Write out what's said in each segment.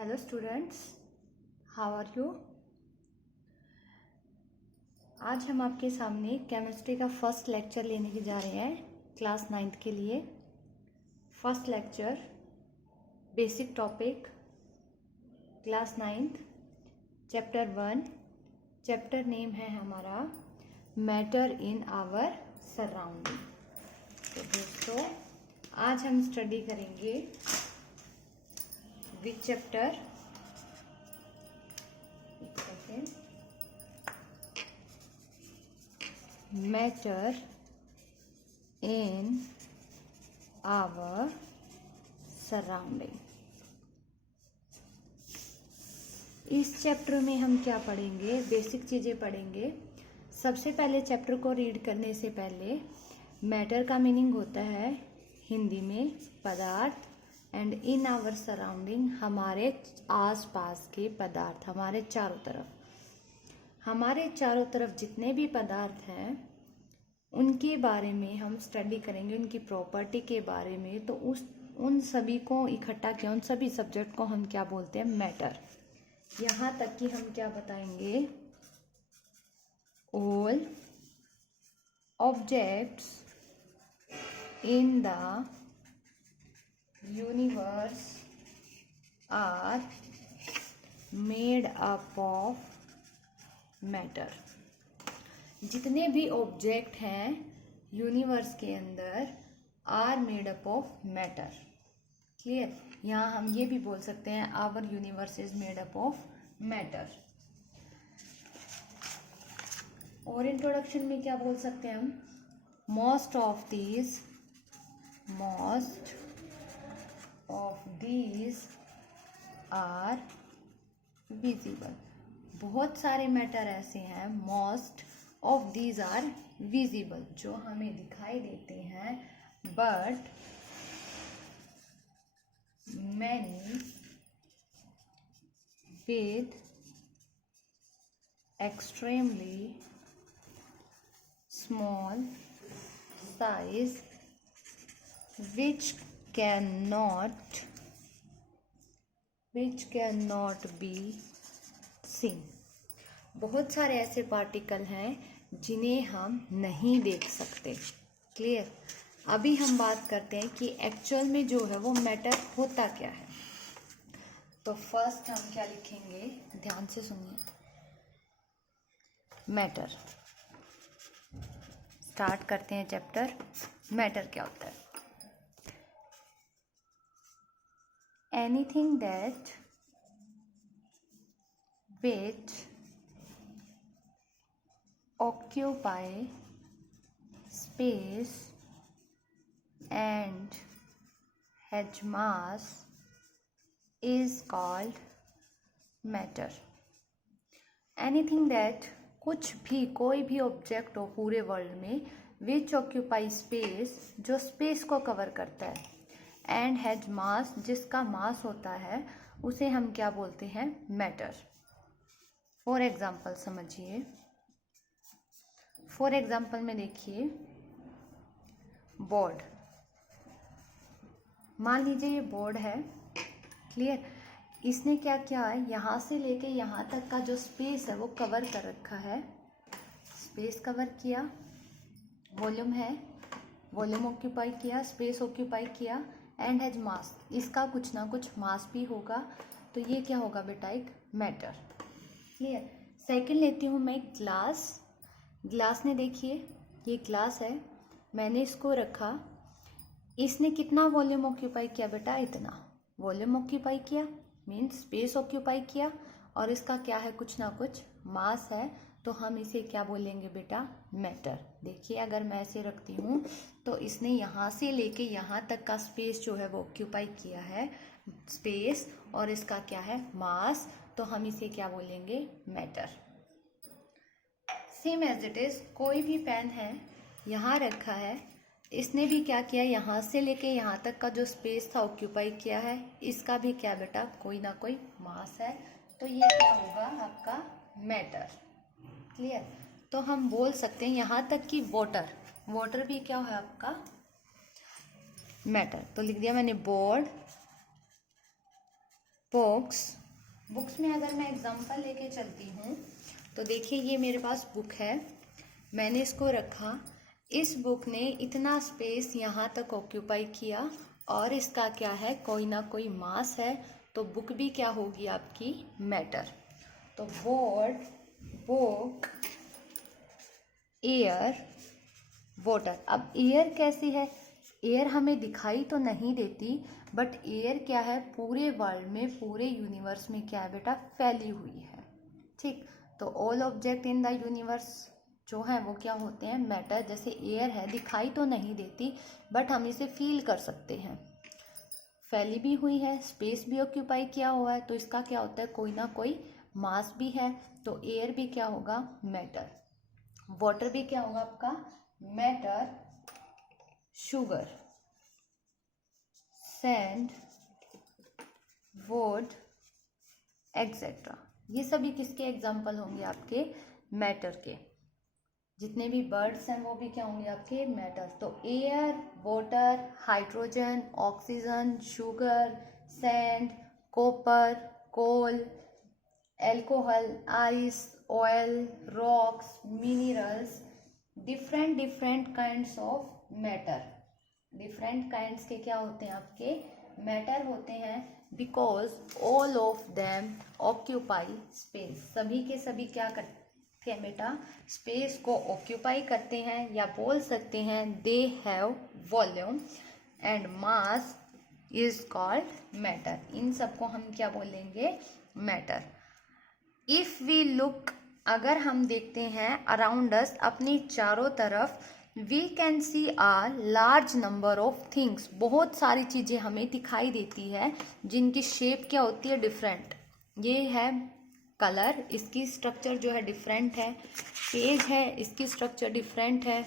Hello students, how are you. आज हम आपके सामने केमिस्ट्री का फर्स्ट लेक्चर लेने के जा रहे हैं क्लास 9th के लिए। First lecture, basic topic, class 9th, chapter 1। Chapter name है हमारा मैटर इन आवर सराउंडिंग। तो दोस्तों, आज हम स्टडी करेंगे which chapter, matter in our surrounding. इस चैप्टर में हम क्या पढ़ेंगे? बेसिक चीज़ें पढ़ेंगे। सबसे पहले चैप्टर को रीड करने से पहले मैटर का मीनिंग होता है हिंदी में पदार्थ, एंड इन आवर सराउंडिंग हमारे आसपास के पदार्थ, हमारे चारों तरफ जितने भी पदार्थ हैं उनके बारे में हम स्टडी करेंगे, उनकी प्रॉपर्टी के बारे में। तो उन सभी को इकट्ठा किया, उन सभी सब्जेक्ट को हम क्या बोलते हैं? मैटर। यहाँ तक कि हम क्या बताएंगे? All objects in the universe are made up of matter. जितने भी ऑब्जेक्ट हैं यूनिवर्स के अंदर are made up of matter. Clear? यहाँ हम ये भी बोल सकते हैं our universe is made up of matter. और इंट्रोडक्शन में क्या बोल सकते हैं हम? Most of these are visible. बहुत सारे मैटर ऐसे हैं, most of these are visible, जो हमें दिखाई देते हैं, but many with extremely small size which cannot be seen। बहुत सारे ऐसे पार्टिकल हैं जिन्हें हम नहीं देख सकते। क्लियर? अभी हम बात करते हैं कि एक्चुअल में जो है वो मैटर होता क्या है। तो फर्स्ट हम क्या लिखेंगे? ध्यान से सुनिए। मैटर। स्टार्ट करते हैं चैप्टर। मैटर क्या होता है? Anything that which occupy space and has mass is called matter। Anything that, कुछ भी, कोई भी ऑब्जेक्ट हो पूरे वर्ल्ड में, विच ऑक्यूपाई स्पेस, जो स्पेस को कवर करता है, एंड हैज मास, जिसका मास होता है, उसे हम क्या बोलते हैं? मैटर। फॉर एग्जाम्पल समझिए। फॉर एग्जाम्पल में देखिए, बोर्ड। मान लीजिए ये बोर्ड है। क्लियर? इसने क्या किया है? यहाँ से लेके यहाँ तक का जो स्पेस है वो कवर कर रखा है। स्पेस कवर किया, वॉल्यूम है, वॉल्यूम ऑक्यूपाई किया, स्पेस ऑक्यूपाई किया, एंड हैज मास, इसका कुछ ना कुछ मास भी होगा। तो ये क्या होगा बेटा? एक मैटर। क्लियर? सेकंड लेती हूँ मैं ग्लास। ग्लास ने, देखिए ये ग्लास है, मैंने इसको रखा, इसने कितना वॉल्यूम ऑक्यूपाई किया बेटा? इतना वॉल्यूम ऑक्यूपाई किया, मीन्स स्पेस ऑक्यूपाई किया, और इसका क्या है? कुछ ना कुछ मास है। तो हम इसे क्या बोलेंगे बेटा? मैटर। देखिए, अगर मैं ऐसे रखती हूँ तो इसने यहाँ से लेके यहाँ तक का स्पेस जो है वो ऑक्यूपाई किया है, स्पेस, और इसका क्या है? मास। तो हम इसे क्या बोलेंगे? Matter. Same as it is, कोई भी पेन है, यहाँ रखा है, इसने भी क्या किया? यहाँ से लेके यहाँ तक का जो स्पेस था ऑक्यूपाई किया है, इसका भी क्या बेटा? कोई ना कोई मास है। तो ये क्या होगा? आपका मैटर। क्लियर? तो हम बोल सकते हैं यहाँ तक कि वाटर भी क्या है? आपका मैटर। तो लिख दिया मैंने बोर्ड, बुक्स में अगर मैं एग्जांपल लेके चलती हूँ तो देखिए ये मेरे पास बुक है, मैंने इसको रखा, इस बुक ने इतना स्पेस यहाँ तक ऑक्यूपाई किया और इसका क्या है, कोई ना कोई मास है, तो बुक भी क्या होगी आपकी, मैटर। तो बोर्ड, बुक, एयर, वाटर। अब एयर कैसी है, एयर हमें दिखाई तो नहीं देती, बट एयर क्या है, पूरे वर्ल्ड में, पूरे यूनिवर्स में क्या है बेटा, फैली हुई है। ठीक, तो all object in the universe जो है वो क्या होते हैं, मैटर। जैसे एयर है, दिखाई तो नहीं देती बट हम इसे फील कर सकते हैं, फैली भी हुई है, स्पेस भी ऑक्यूपाई किया हुआ है, तो इसका क्या होता है, कोई ना कोई मास भी है, तो एयर भी क्या होगा, मैटर। वाटर भी क्या होगा आपका, matter. Sugar, sand, would, etcetera, ये सभी किसके एग्जाम्पल होंगे, आपके मैटर के। जितने भी बर्ड्स हैं वो भी क्या होंगे, आपके मैटर। तो air, water, hydrogen, oxygen, sugar, sand, copper, coal, alcohol, ice, oil, rocks, minerals, different different kinds of matter. Different kinds के क्या होते हैं, आपके मैटर होते हैं, because all of them occupy space. सभी के सभी क्या करते हैं बेटा, स्पेस को ऑक्यूपाई करते हैं, या बोल सकते हैं they have volume and mass is called matter. इन सबको हम क्या बोलेंगे, मैटर। इफ वी लुक, अगर हम देखते हैं अराउंड अस, अपनी चारों तरफ, we can see a large number of things, बहुत सारी चीज़ें हमें दिखाई देती है जिनकी शेप क्या होती है, डिफरेंट। ये है कलर, इसकी स्ट्रक्चर जो है डिफरेंट है, पेज है इसकी स्ट्रक्चर डिफरेंट है,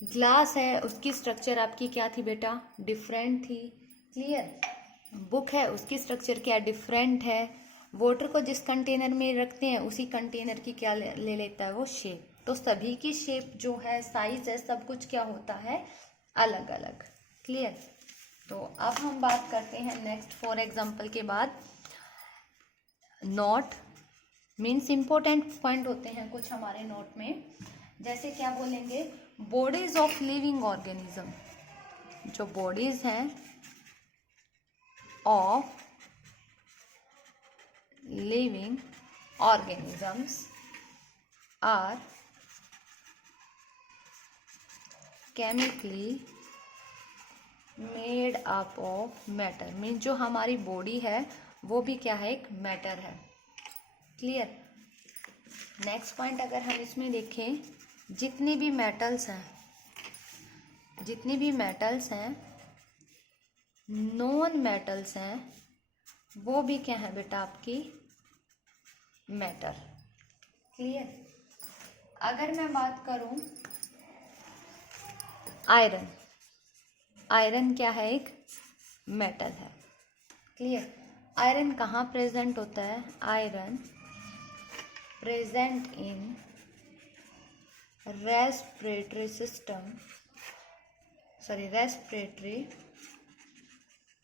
ग्लास है उसकी स्ट्रक्चर आपकी क्या थी बेटा, डिफरेंट थी, क्लियर। बुक है उसकी स्ट्रक्चर क्या डिफरेंट है, वाटर को जिस कंटेनर में रखते हैं उसी कंटेनर की क्या ले लेता है वो, शेप। तो सभी की शेप जो है, साइज है, सब कुछ क्या होता है, अलग अलग, क्लियर। तो अब हम बात करते हैं नेक्स्ट, फॉर एग्जांपल के बाद नोट मीन्स इंपॉर्टेंट पॉइंट होते हैं कुछ हमारे नोट में। जैसे क्या बोलेंगे, बॉडीज ऑफ लिविंग ऑर्गेनिज्म, जो बॉडीज हैं of living organisms are chemically made up of matter। Mean जो हमारी बॉडी है वो भी क्या है, एक मैटर है, क्लियर। नेक्स्ट पॉइंट अगर हम इसमें देखें, जितने भी मेटल्स हैं, जितने भी मेटल्स हैं, नॉन मेटल्स हैं, वो भी क्या है बेटा, आपकी मैटर, क्लियर। अगर मैं बात करूं आयरन, आयरन क्या है, एक मेटल है, क्लियर। आयरन कहाँ प्रेजेंट होता है, iron present in respiratory system, sorry respiratory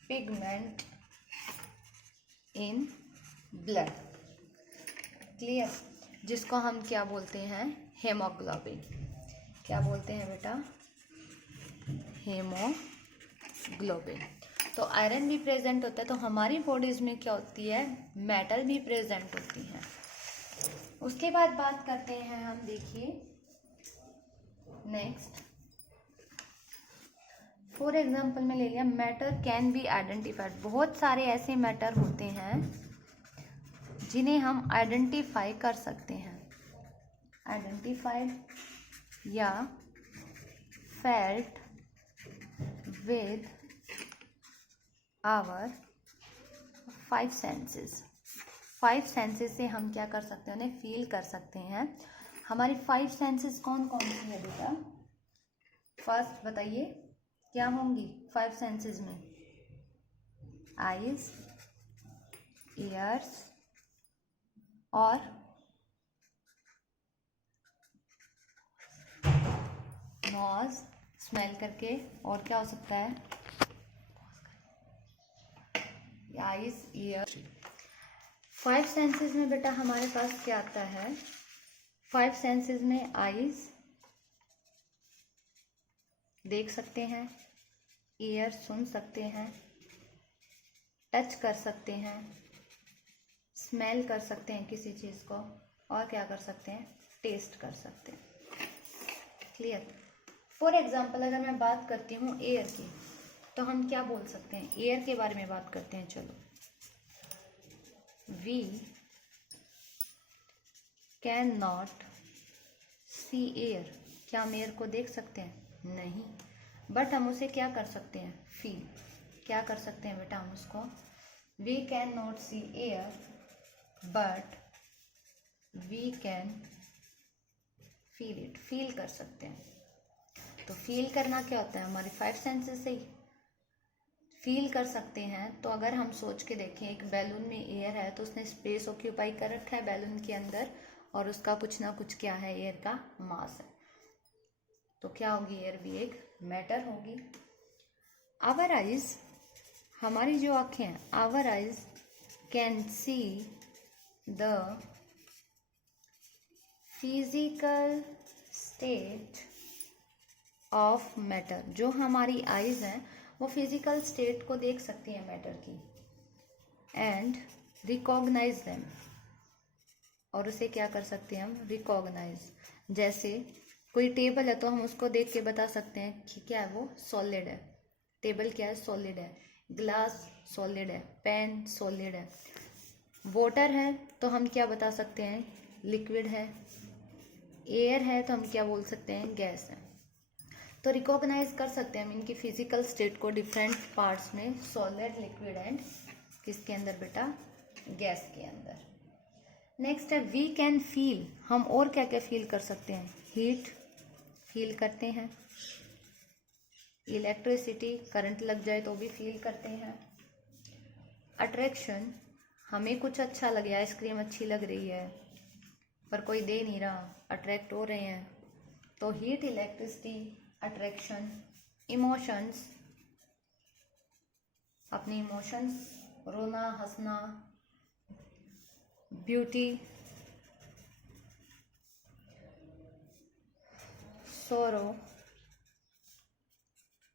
pigment in blood, clear. जिसको हम क्या बोलते हैं, हेमोग्लोबिन। क्या बोलते हैं बेटा, हेमोग्लोबिन। तो आयरन भी प्रेजेंट होता है, तो हमारी बॉडीज में क्या होती है, मेटल भी प्रेजेंट होती है। उसके बाद बात करते हैं हम, देखिए नेक्स्ट, फॉर एग्जाम्पल में ले लिया, मैटर कैन बी आइडेंटिफाइड। बहुत सारे ऐसे मैटर होते हैं जिन्हें हम आइडेंटिफाई कर सकते हैं, आइडेंटिफाइड या felt with our 5 senses. 5 senses से हम क्या कर सकते हैं, उन्हें फील कर सकते हैं। हमारी 5 सेंसेस कौन कौन सी है बेटा, फर्स्ट बताइए क्या होंगी 5 सेंसेस में, आईज, ईयर्स और नोज, स्मेल करके, और क्या हो सकता है, आईज, ईयर। 5 सेंसेस में बेटा हमारे पास क्या आता है? 5 सेंसेस में आईज देख सकते हैं, ईयर सुन सकते हैं, टच कर सकते हैं, स्मेल कर सकते हैं किसी चीज़ को, और क्या कर सकते हैं? टेस्ट कर सकते हैं। क्लियर? फॉर एग्जाम्पल अगर मैं बात करती हूँ एयर की, तो हम क्या बोल सकते हैं? एयर के बारे में बात करते हैं। चलो, we can not see air. क्या हम एयर को देख सकते हैं? नहीं, बट हम उसे क्या कर सकते हैं? फील। क्या कर सकते हैं बेटा हम उसको? We can not see air but we can feel it. Feel कर सकते हैं। तो फील करना क्या होता है? हमारे 5 सेंसेस से ही फील कर सकते हैं। तो अगर हम सोच के देखें, एक बैलून में एयर है तो उसने स्पेस ऑक्यूपाई कर रखा है बैलून के अंदर, और उसका कुछ ना कुछ क्या है? एयर का मास है। तो क्या होगी? एयर भी एक मैटर होगी। आवर आइज, हमारी जो आंखें हैं, our eyes can see the physical state of matter. जो हमारी आइज हैं वो फिजिकल स्टेट को देख सकती हैं मैटर की, एंड रिकॉग्नाइज देम, और उसे क्या कर सकते हैं हम? रिकॉग्नाइज। जैसे कोई टेबल है तो हम उसको देख के बता सकते हैं कि क्या है वो? सॉलिड है। टेबल क्या है? सॉलिड है। ग्लास सॉलिड है। पेन सॉलिड है। वाटर है तो हम क्या बता सकते हैं? लिक्विड है। एयर है तो हम क्या बोल सकते हैं? गैस है। तो रिकॉग्नाइज कर सकते हैं हम इनकी फिजिकल स्टेट को डिफरेंट पार्ट्स में, सॉलिड, लिक्विड एंड किसके अंदर बेटा? गैस के अंदर। नेक्स्ट है वी कैन फील। हम और क्या क्या फील कर सकते हैं? हीट फील करते हैं, इलेक्ट्रिसिटी, करंट लग जाए तो भी फील करते हैं, अट्रैक्शन, हमें कुछ अच्छा लगे, आइसक्रीम अच्छी लग रही है पर कोई दे नहीं रहा, अट्रैक्ट हो रहे हैं, तो हीट, इलेक्ट्रिसिटी, अट्रैक्शन। इमोशंस, अपने इमोशंस, रोना, हंसना, ब्यूटी, सोरो,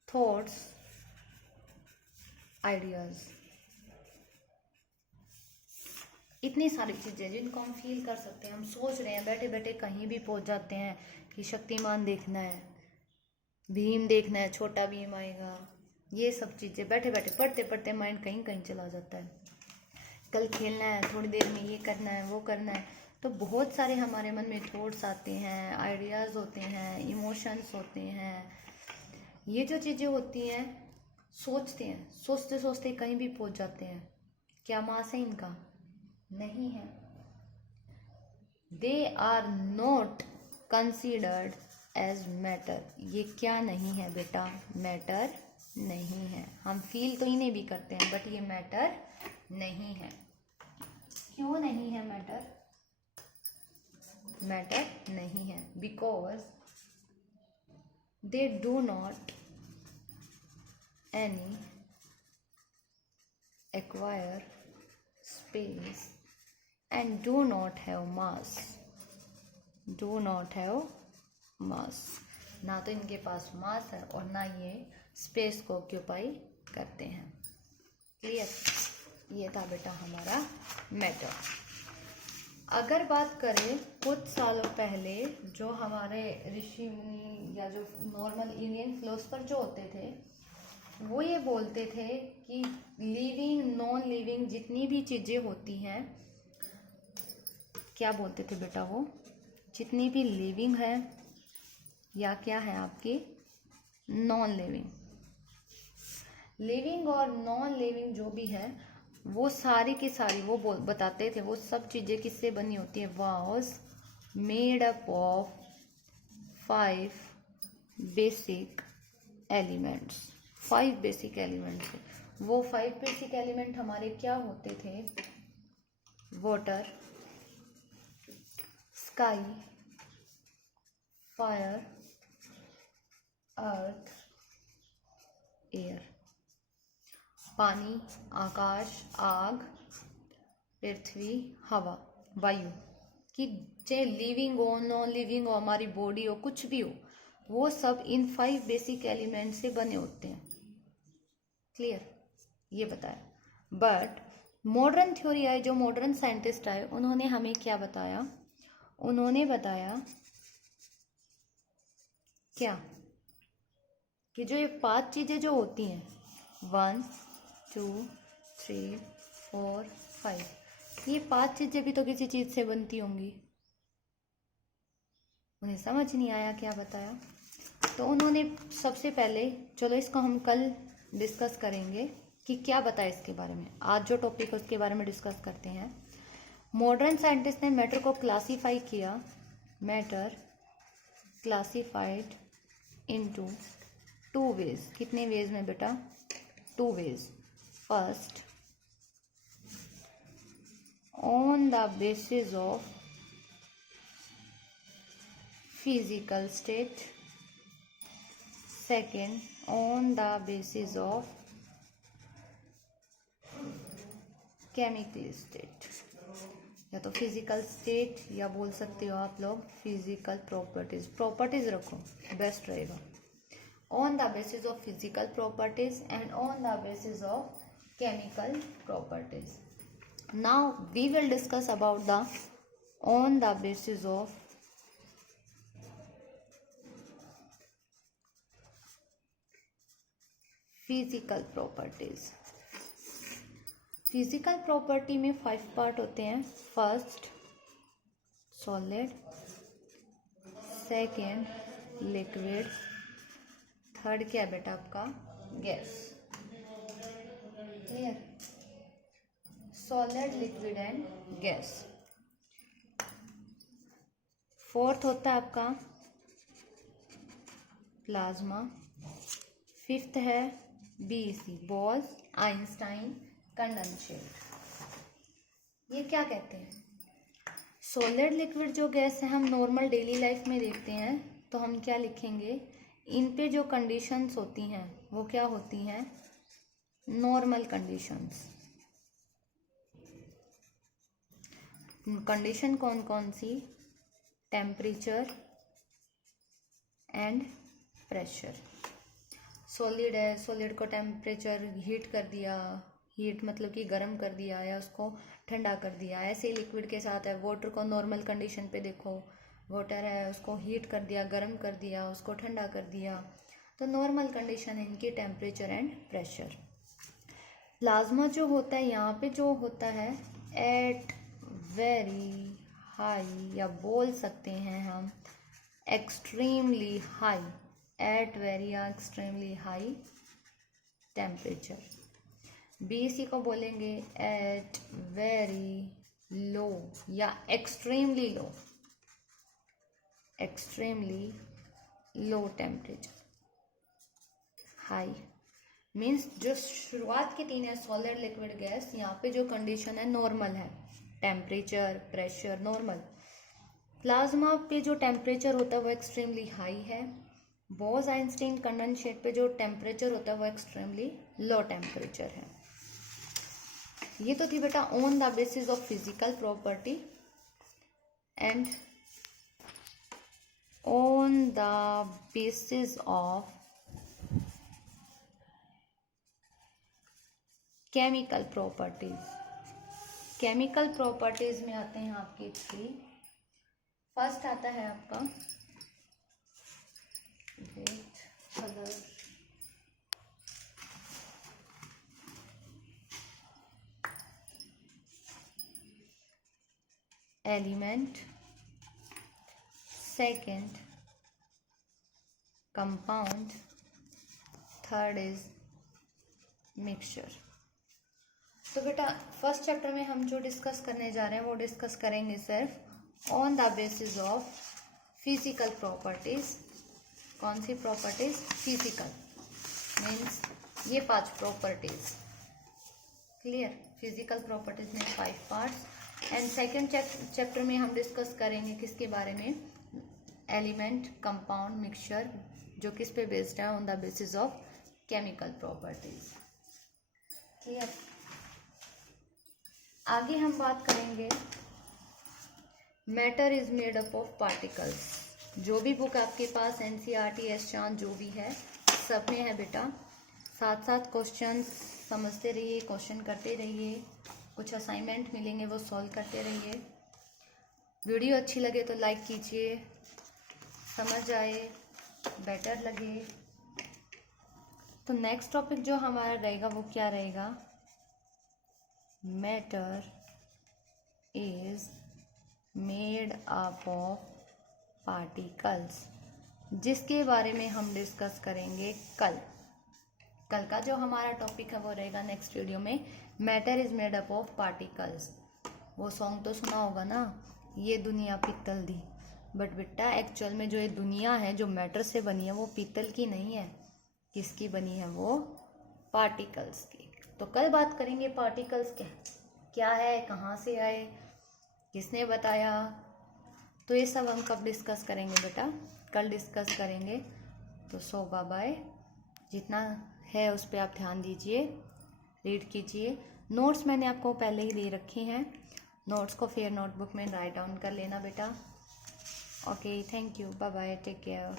थॉट्स, आइडियाज। इतनी सारी चीज़ें जिनको हम फील कर सकते हैं। हम सोच रहे हैं बैठे बैठे कहीं भी पहुंच जाते हैं कि शक्तिमान देखना है, भीम देखना है, छोटा भीम आएगा, ये सब चीज़ें बैठे बैठे पढ़ते पढ़ते माइंड कहीं कहीं चला जाता है। कल खेलना है, थोड़ी देर में ये करना है, वो करना है, तो बहुत सारे हमारे मन में थॉट्स आते हैं, आइडियाज़ होते हैं, इमोशंस होते हैं। ये जो चीज़ें होती हैं, सोचते हैं, सोचते सोचते कहीं भी पहुंच जाते हैं। क्या मास है इनका? नहीं है। They are not considered as matter. ये क्या नहीं है बेटा? मैटर नहीं है। हम फील तो इन्हें भी करते हैं बट ये मैटर नहीं है। क्यों नहीं है मैटर? मैटर नहीं है because they do not any acquire space and do not have mass. Do not have mass. ना तो इनके पास मास है और ना ये स्पेस को ऑक्यूपाई करते हैं। क्लियर? ये था बेटा हमारा मैटर। अगर बात करें कुछ सालों पहले, जो हमारे ऋषि मुनि या जो नॉर्मल इंडियन फिलोसफर जो होते थे, वो ये बोलते थे कि लिविंग, नॉन लिविंग जितनी भी चीज़ें होती हैं, क्या बोलते थे बेटा? वो जितनी भी लिविंग है या क्या है आपकी नॉन लिविंग, लिविंग और नॉन लिविंग जो भी है, वो सारी की सारी वो बताते थे वो सब चीज़ें किससे बनी होती है? Was made up of 5 basic elements. 5 basic elements. वो 5 बेसिक एलिमेंट हमारे क्या होते थे? Water, sky, fire, earth, air। पानी, आकाश, आग, पृथ्वी, हवा, वायु, कि चाहे लिविंग हो नॉन लिविंग हो, हमारी बॉडी हो, कुछ भी हो, वो सब इन 5 बेसिक एलिमेंट से बने होते हैं। क्लियर, ये बताया। बट मॉडर्न थ्योरी आए, जो मॉडर्न साइंटिस्ट आए, उन्होंने हमें क्या बताया? उन्होंने बताया क्या कि जो ये 5 चीजें जो होती हैं, 1 2 3 4 5, ये 5 चीजें भी तो किसी चीज से बनती होंगी। उन्हें समझ नहीं आया क्या बताया, तो उन्होंने सबसे पहले, चलो इसको हम कल डिस्कस करेंगे कि क्या बताया इसके बारे में। आज जो टॉपिक है उसके बारे में डिस्कस करते हैं। मॉडर्न साइंटिस्ट ने मैटर को क्लासीफाई किया, मैटर क्लासीफाइड इनटू 2 वेज। कितने वेज में बेटा? 2 ways. First, on the basis of physical state, second on the basis of chemical state, या तो फिजिकल स्टेट या बोल सकते हो आप लोग फिजिकल प्रॉपर्टीज। प्रॉपर्टीज रखो, बेस्ट रहेगा। On the basis of physical properties and on the basis of chemical properties. Now we will discuss about the on the basis of physical properties. Physical property में 5 part होते हैं। First solid, second liquid, third क्या है बेटा आपका? Gas. Clear, solid, liquid and gas. Fourth होता है आपका प्लाज्मा। फिफ्थ है बीसी, बोस आइंस्टाइन कंडेंसेट। ये क्या कहते हैं? सॉलिड, लिक्विड जो गैस है हम नॉर्मल डेली लाइफ में देखते हैं, तो हम क्या लिखेंगे? इन पे जो कंडीशंस होती हैं वो क्या होती हैं? Normal conditions. कंडीशन कौन कौन सी? Temperature and pressure. सॉलिड है, सॉलिड को टेम्परेचर हीट कर दिया, हीट मतलब कि गर्म कर दिया या उसको ठंडा कर दिया। ऐसे ही लिक्विड के साथ है, वाटर को नॉर्मल कंडीशन पे देखो, वाटर है उसको हीट कर दिया, गर्म कर दिया, उसको ठंडा कर दिया, तो नॉर्मल कंडीशन है इनकी टेम्परेचर एंड प्रेशर। प्लाज्मा जो होता है, यहाँ पे जो होता है एट वेरी हाई, या बोल सकते हैं हम एक्सट्रीमली हाई, एट वेरी या एक्सट्रीमली हाई टेम्परेचर। बीसी को बोलेंगे एट वेरी लो या extremely low, extremely low temperature. High means जो शुरुआत की 3 है सॉलिड, लिक्विड, गैस, यहाँ पे जो कंडीशन है नॉर्मल है, टेम्परेचर, प्रेशर नॉर्मल। प्लाज्मा पे जो टेम्परेचर होता है वो एक्सट्रीमली हाई है। बोस आइंस्टाइन कंडेंसेट पे जो टेम्परेचर होता है वो एक्सट्रीमली लो टेम्परेचर है। ये तो थी बेटा on the basis of physical property and on the basis of chemical properties. Chemical properties में आते हैं आपके 3। फर्स्ट आता है आपका weight, colour, element, second compound, third is mixture. तो बेटा फर्स्ट चैप्टर में हम जो डिस्कस करने जा रहे हैं वो डिस्कस करेंगे सिर्फ on the basis of physical properties. कौन सी प्रॉपर्टीज? फिजिकल मीन्स ये 5 प्रॉपर्टीज। क्लियर, फिजिकल प्रॉपर्टीज में 5 पार्ट्स। एंड सेकेंड चैप्टर में हम डिस्कस करेंगे किसके बारे में? एलिमेंट, कंपाउंड, मिक्सचर, जो किस पे बेस्ड है? On the basis of chemical properties. Clear. आगे हम बात करेंगे matter is made up of particles. जो भी बुक आपके पास एनसीईआरटी एस चांद जो भी है सब में है बेटा। साथ साथ क्वेश्चन समझते रहिए, क्वेश्चन करते रहिए, कुछ असाइनमेंट मिलेंगे वो सॉल्व करते रहिए। वीडियो अच्छी लगे तो लाइक कीजिए, समझ आए, बेटर लगे तो नेक्स्ट टॉपिक जो हमारा रहेगा वो क्या रहेगा, matter is made up of particles, जिसके बारे में हम डिस्कस करेंगे कल। कल का जो हमारा टॉपिक है वो रहेगा नेक्स्ट वीडियो में, matter is made up of particles. वो सॉन्ग तो सुना होगा ना, ये दुनिया पीतल दी, बट बेटा एक्चुअल में जो ये दुनिया है जो मैटर से बनी है वो पीतल की नहीं है। किसकी बनी है? वो पार्टिकल्स की। तो कल बात करेंगे पार्टिकल्स के क्या है, कहाँ से आए, किसने बताया, तो ये सब हम कब डिस्कस करेंगे बेटा? कल डिस्कस करेंगे। तो सो बाय बाय। जितना है उस पर आप ध्यान दीजिए, रीड कीजिए। नोट्स मैंने आपको पहले ही दे रखे हैं, नोट्स को फिर नोटबुक में राइट डाउन कर लेना बेटा। Okay, thank you, bye bye, take care.